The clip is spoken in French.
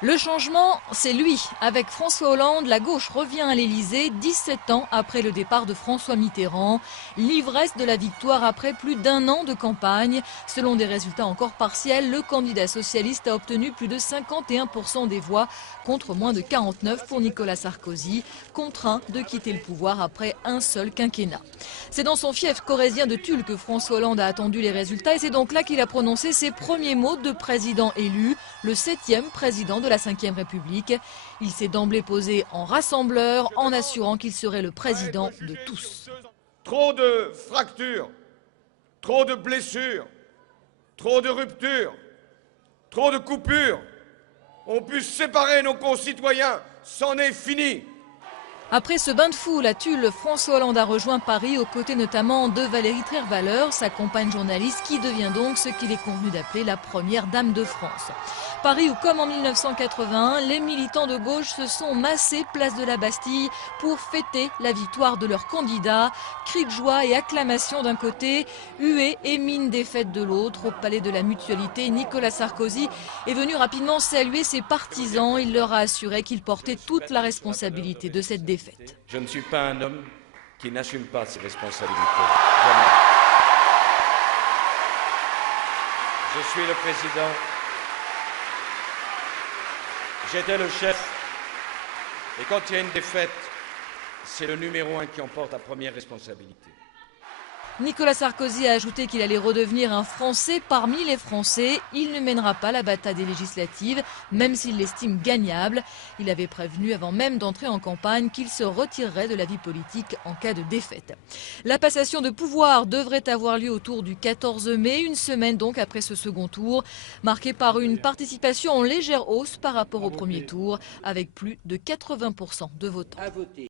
Le changement, c'est lui. Avec François Hollande, la gauche revient à l'Elysée 17 ans après le départ de François Mitterrand. L'ivresse de la victoire après plus d'un an de campagne. Selon des résultats encore partiels, le candidat socialiste a obtenu plus de 51% des voix contre moins de 49 pour Nicolas Sarkozy, contraint de quitter le pouvoir après un seul quinquennat. C'est dans son fief corrézien de Tulle que François Hollande a attendu les résultats et c'est donc là qu'il a prononcé ses premiers mots de président élu, le 7e président de la Ve République. Il s'est d'emblée posé en rassembleur en assurant qu'il serait le président de tous. Trop de fractures, trop de blessures, trop de ruptures, trop de coupures ont pu séparer nos concitoyens. C'en est fini. Après ce bain de foule à Tulle, François Hollande a rejoint Paris aux côtés notamment de Valérie Trierweiler, sa compagne journaliste qui devient donc ce qu'il est convenu d'appeler la première dame de France. Paris où, comme en 1981, les militants de gauche se sont massés place de la Bastille pour fêter la victoire de leur candidat. Cris de joie et acclamations d'un côté, huées et mine défaite de l'autre. Au palais de la Mutualité, Nicolas Sarkozy est venu rapidement saluer ses partisans. Il leur a assuré qu'il portait toute la responsabilité de cette défaite. Je ne suis pas un homme qui n'assume pas ses responsabilités. Jamais. Je suis le président. J'étais le chef. Et quand il y a une défaite, c'est le numéro 1 qui en porte la première responsabilité. Nicolas Sarkozy a ajouté qu'il allait redevenir un Français parmi les Français. Il ne mènera pas la bataille des législatives, même s'il l'estime gagnable. Il avait prévenu avant même d'entrer en campagne qu'il se retirerait de la vie politique en cas de défaite. La passation de pouvoir devrait avoir lieu autour du 14 mai, une semaine donc après ce second tour, marqué par une participation en légère hausse par rapport au premier tour, avec plus de 80% de votants.